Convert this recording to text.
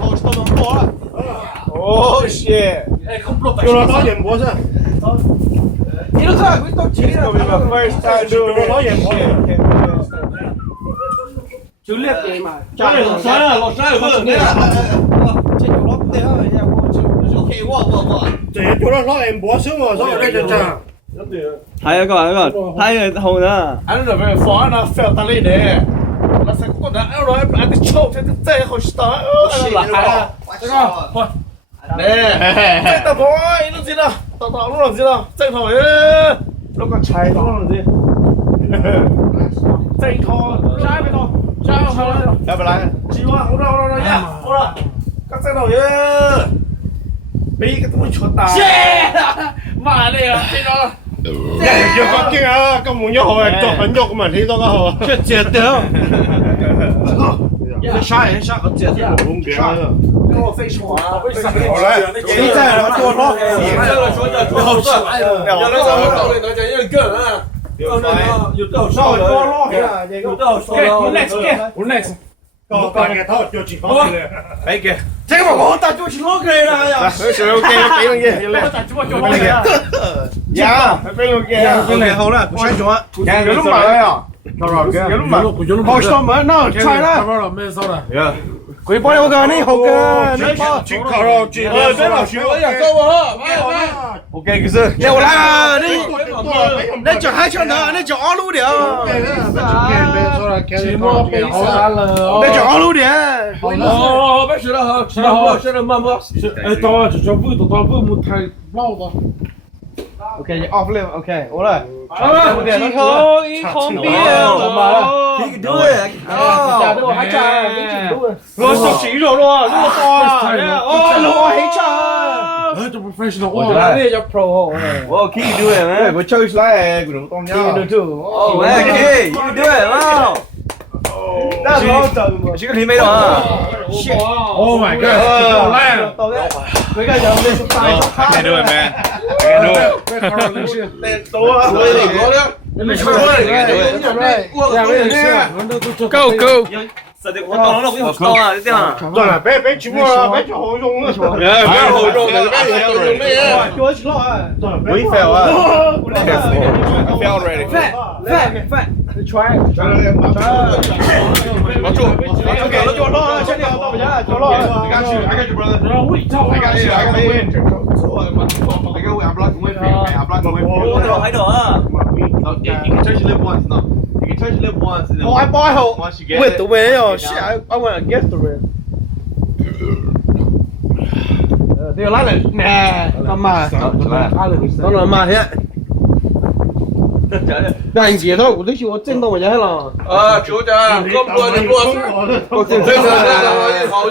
哦，到门口了。哦，shit！哎，không block 有了导演模式，你都看，我到几了？First time doing 导演模式。就列给嘛。老山有个那个，这有老对啊，人家我可以我。这做了导演模式嘛，所以那就这样。係啊，各位，睇佢好啦。俺这边放那 felt 打雷的，那是过的，俺说俺的抽这再好洗到，是了，这个，来，再打破，你都知道，到路上知道，再跑那个柴到了这，再拖，下一拖，要不来，几万，好了，刚再到俾個都出大，媽你啊，知道？要北京啊，咁滿一號係作品喐嘛，你多個號啊？這接掉，下，我接掉，跟我飛船啊！好嘞，你在了，給我攞嘅，個大嘅頭要住講嘅，俾嘅，這個我打住去攞佢啦呀！係 OK，俾佢嘅，我打住去攞佢呀！呀，俾佢嘅，OK 好啦，唔使做啊，有都買呀，有都買，好上門啦，菜啦，佢幫你好嘅，你好嘅，你幫，轉口咯，轉，俾老師我也收我了，OK，其實你我來啊，你腳還穿的，你腳二路的，你腳二路的，哦，別學了哈，學了慢慢，哎，到就叫不沒太老吧。OK， off level，OK，好啦，以後一空邊了，你對，假的我還假，我手起肉咯，肉我起差，哎，這 professional，我覺得呢隻 pro，我 keep doing man，我抽出來，佢都當家，哦，okay you do it wow，這個甜味道啊 ，Oh my god，好爛，佢家有咩大I can do it man， I can do it， Go go，實際我當咗好多啊，呢啲啊，對啦，俾全部啦，俾全好用啦，俾好用，俾咩啊？叫我一起攞啊！We fail 啊 ！Fail already。Fat， 你 try。攞住，攞住攞啊！真係好多嘢，做攞。I got you brother。I got you。I'm blocking with you。我哋落喺度啊。You can touch your lip once, no. You can touch your lip once and then I buy hole once you get with the way, oh shit, I went against the rim. 你要拉嚟咩？咁嘛，當然嘛，係。但係嘢都我都我震動我就係啦。啊，組長，咁多，好，